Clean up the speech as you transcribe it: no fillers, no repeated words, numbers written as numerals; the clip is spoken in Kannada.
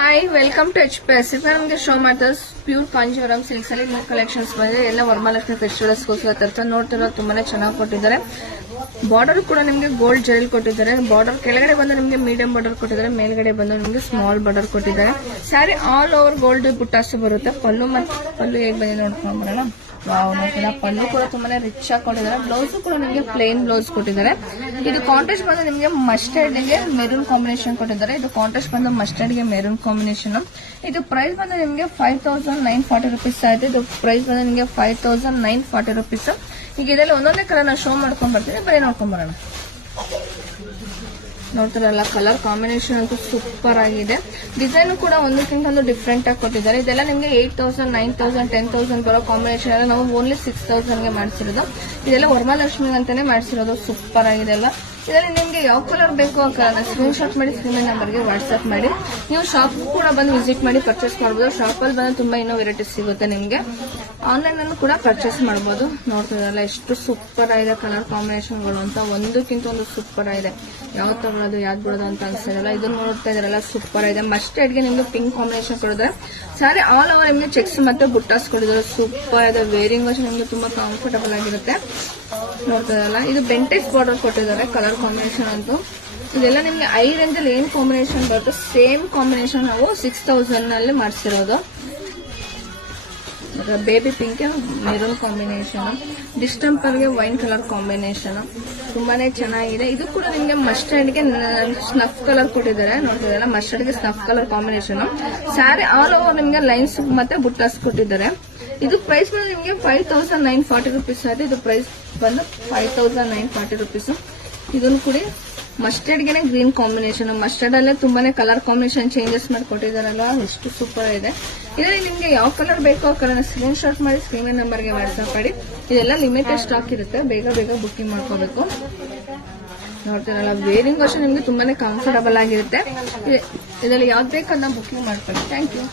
Hi, welcome to HPS. ನಮಗೆ ಶೋ ಮಾಡ್ತಾರೆ ಪ್ಯೂರ್ ಕಾಂಜೀವರಂ ಸಿಲ್ಕ್ಸ್ ಅಲ್ಲಿ ನ್ಯೂ ಕಲೆಕ್ಷನ್ಸ್ ಬಂದಿದೆ. ಎಲ್ಲ ವರಮಹಾಲಕ್ಷ್ಮಿ ಫೆಸ್ಟಿವಲ್ಸ್ಗೋಸ್ಕರ ತರ್ತಾರೆ. ನೋಡ್ತಿರೋ ತುಂಬಾನೇ ಚೆನ್ನಾಗಿ ಕೊಟ್ಟಿದ್ದಾರೆ. ಬಾರ್ಡರ್ ಕೂಡ ನಿಮಗೆ ಗೋಲ್ಡ್ ಜೆಲ್ ಕೊಟ್ಟಿದ್ದಾರೆ. ಬಾರ್ಡರ್ ಕೆಳಗಡೆ ಬಂದು ನಿಮಗೆ ಮೀಡಿಯಂ ಬಾರ್ಡರ್ ಕೊಟ್ಟಿದ್ದಾರೆ, ಮೇಲ್ಗಡೆ ಬಂದು ನಿಮಗೆ ಸ್ಮಾಲ್ ಬಾರ್ಡರ್ ಕೊಟ್ಟಿದ್ದಾರೆ. ಸ್ಯಾರಿ ಆಲ್ ಓವರ್ ಗೋಲ್ಡ್ ಬುಟ್ಟಾಸು ಬರುತ್ತೆ. ಪಲ್ಲು ಹೇಗೆ ಬಂದಿದೆ ನೋಡ್ಕೊಂಡು ಬರೋಣ. ಪಲ್ಲು ಕೂಡ ತುಂಬಾನೇ ರಿಚ್ ಆಗಿ ಕೊಟ್ಟಿದ್ದಾರೆ. ಬ್ಲೌಸ್ ಕೂಡ ನಿಮಗೆ ಪ್ಲೇನ್ ಬ್ಲೌಸ್ ಕೊಟ್ಟಿದ್ದಾರೆ. ಇದು ಕಾಂಟ್ರಾಸ್ಟ್ ಬಂದು ನಿಮಗೆ ಮಸ್ಟರ್ಡ್ ಗೆ ಮೆರೂನ್ ಕಾಂಬಿನೇಷನ್ ಕೊಟ್ಟಿದ್ದಾರೆ. ಇದು ಕಾಂಟ್ರಾಸ್ಟ್ ಬಂದು ಮಸ್ಟರ್ಡ್ ಗೆ ಮೆರೂನ್ ಕಾಂಬಿನೇಷನ್. ಇದು ಪ್ರೈಸ್ ಬಂದು ನಿಮಗೆ 5940 rupees ಆಯ್ತು. ಇದು ಪ್ರೈಸ್ ಬಂದು ನಿಮಗೆ 5940 rupees. ಈಗ ಇದರಲ್ಲಿ ಒಂದೊಂದೇ ಕಲರ್ ನಾನು ಶೋ ಮಾಡ್ಕೊಂಡ್ ಬರ್ತೀನಿ, ಬರೀ ನೋಡ್ಕೊಂಡ್ ಬರೋಣ. ನೋಡ್ತಾರಲ್ಲ, ಕಲರ್ ಕಾಂಬಿನೇಷನ್ ಅಂತೂ ಸೂಪರ್ ಆಗಿದೆ. ಡಿಸೈನ್ ಕೂಡ ಒಂದಕ್ಕಿಂತ ಒಂದು ಡಿಫ್ರೆಂಟ್ ಆಗಿ ಕೊಟ್ಟಿದ್ದಾರೆ. ಇದೆಲ್ಲ ನಿಮಗೆ 8000, 9000, 10,000 ಬರೋ ಕಾಂಬಿನೇಷನ್ ಎಲ್ಲ ನಾವು ಓನ್ಲಿ 6000 ಗೆ ಮಾಡಿಸಿರೋದು. ಇದೆಲ್ಲ ವರಮಹಾಲಕ್ಷ್ಮಿ ಅಂತಾನೆ ಮಾಡಿಸಿರೋದು. ಸೂಪರ್ ಆಗಿದೆ ಎಲ್ಲ. ಇದರಲ್ಲಿ ನಿಮ್ಗೆ ಯಾವ ಕಲರ್ ಬೇಕೋ ಆ ಕಲರ್ ಸ್ಕ್ರೀನ್ ಶಾಟ್ ಮಾಡಿ ಸ್ಕ್ರೀನ್ ನಂಬರ್ಗೆ ವಾಟ್ಸ್ಆಪ್ ಮಾಡಿ. ನೀವು ಶಾಪ್ ಕೂಡ ಬಂದು ವಿಸಿಟ್ ಮಾಡಿ ಪರ್ಚೇಸ್ ಮಾಡಬಹುದು. ಶಾಪ್ ಅಲ್ಲಿ ಬಂದು ತುಂಬಾ ಇನ್ನೂ ವೆರೈಟೀಸ್ ಸಿಗುತ್ತೆ ನಿಮ್ಗೆ. ಆನ್ಲೈನ್ ಅಲ್ಲೂ ಕೂಡ ಪರ್ಚೇಸ್ ಮಾಡಬಹುದು. ನೋಡ್ತಿರಲ್ಲ ಎಷ್ಟು ಸೂಪರ್ ಆಗಿದೆ ಕಲರ್ ಕಾಂಬಿನೇಷನ್ಗಳು ಅಂತ, ಒಂದಕ್ಕಿಂತ ಒಂದು ಸೂಪರ್ ಆಗಿದೆ. ಯಾವ್ದು ತಗೊಳ್ಳೋದು ಯಾವ್ದು ಬಿಡೋದು ಅಂತ ಅನ್ಸಿರಲ್ಲ. ಇದನ್ನ ನೋಡ್ತಾ ಇದ್ರಲ್ಲ, ಸೂಪರ್ ಆಗಿದೆ. ಮಸ್ಟರ್ಡ್ ಗೆ ನಿಮ್ಗೆ ಪಿಂಕ್ ಕಾಂಬಿನೇಷನ್ ಕೊಡಿದ್ರೆ, ಸಾರಿ ಆಲ್ ಓವರ್ ನಿಮ್ಗೆ ಚೆಕ್ಸ್ ಮತ್ತೆ ಬುಟ್ಟಾಸ್ ಕೊಡಿದ್ರೆ ಸೂಪರ್ ಇದೆ. ವೇರಿಂಗ್ ವಾಶ್ ನಿಮ್ಗೆ ತುಂಬಾ ಕಂಫರ್ಟಬಲ್ ಆಗಿರುತ್ತೆ. ನೋಡ್ತಿರಲ್ಲ, ಇದು ಬೆಂಟೆಕ್ಸ್ ಬಾರ್ಡರ್ ಕೊಟ್ಟಿದ್ದಾರೆ. ಕಲರ್ ಕಾಂಬಿನೇಷನ್ ಅಂತೂ ಇದೆಲ್ಲ ನಿಮ್ಗೆ 5 ರೇಂಜ್ ಅಲ್ಲಿ ಏನ್ ಕಾಂಬಿನೇಷನ್ ಬರುತ್ತೆ ಸೇಮ್ ಕಾಂಬಿನೇಷನ್ ನಾವು 6000 ನಲ್ಲಿ ಮಾಡಿಸಿರೋದು. Baby pink maroon combination, distemper ಗೆ ವೈನ್ ಕಲರ್ ಕಾಂಬಿನೇಷನ್ ತುಂಬಾನೇ ಚೆನ್ನಾಗಿದೆ. ಇದು ಕೂಡ ನಿಮ್ಗೆ ಮಸ್ಟರ್ಡ್ ಗೆ ಸ್ನಫ್ ಕಲರ್ ಕೊಟ್ಟಿದ್ದಾರೆ. ನೋಡ್ತಿದ್ದಾರೆ, ಮಸ್ಟರ್ಡ್ ಗೆ snuff colour combination. Sari all over ನಿಮ್ಗೆ ಲೈನ್ಸ್ ಮತ್ತೆ ಬುಟ್ಟಾಸ್ ಕೊಟ್ಟಿದ್ದಾರೆ. ಇದು ಪ್ರೈಸ್ ಬಂದು ನಿಮ್ಗೆ 5940 rupees ಆಯ್ತು. ಇದು ಪ್ರೈಸ್ ಬಂದು 5940 rupees. ಇದನ್ನು ಕೂಡ ಮಸ್ಟರ್ಡ್ ಗೆನೆ ಗ್ರೀನ್ ಕಾಂಬಿನೇಷನ್. ಮಸ್ಟರ್ಡ್ ಅಲ್ಲೇ ತುಂಬಾನೇ ಕಲರ್ ಕಾಂಬಿನೇಷನ್ ಚೇಂಜಸ್ ಮಾಡಿ ಕೊಟ್ಟಿದ್ದಾರಲ್ಲ, ಎಷ್ಟು ಸೂಪರ್ ಇದೆ. ಇದರಲ್ಲಿ ನಿಮ್ಗೆ ಯಾವ ಕಲರ್ ಬೇಕೋ ಆ ಕಲರ್ ಸ್ಕ್ರೀನ್ ಶಾಟ್ ಮಾಡಿ ಸ್ಕ್ರೀನ್ ನಂಬರ್ಗೆ ವಾಟ್ಸ್ಆಪ್ ಮಾಡಿ. ಇದೆಲ್ಲ ಲಿಮಿಟೆಡ್ ಸ್ಟಾಕ್ ಇರುತ್ತೆ, ಬೇಗ ಬುಕಿಂಗ್ ಮಾಡ್ಕೋಬೇಕು. ನೋಡ್ತೀರಲ್ಲ, ವೇರಿಂಗ್ ವಾಶ್ ನಿಮ್ಗೆ ತುಂಬಾನೇ ಕಂಫರ್ಟಬಲ್ ಆಗಿರುತ್ತೆ. ಇದರಲ್ಲಿ ಯಾವ್ದು ಬೇಕನ್ನ ಬುಕಿಂಗ್ ಮಾಡ್ಕೊಳ್ಳಿ. Thank you.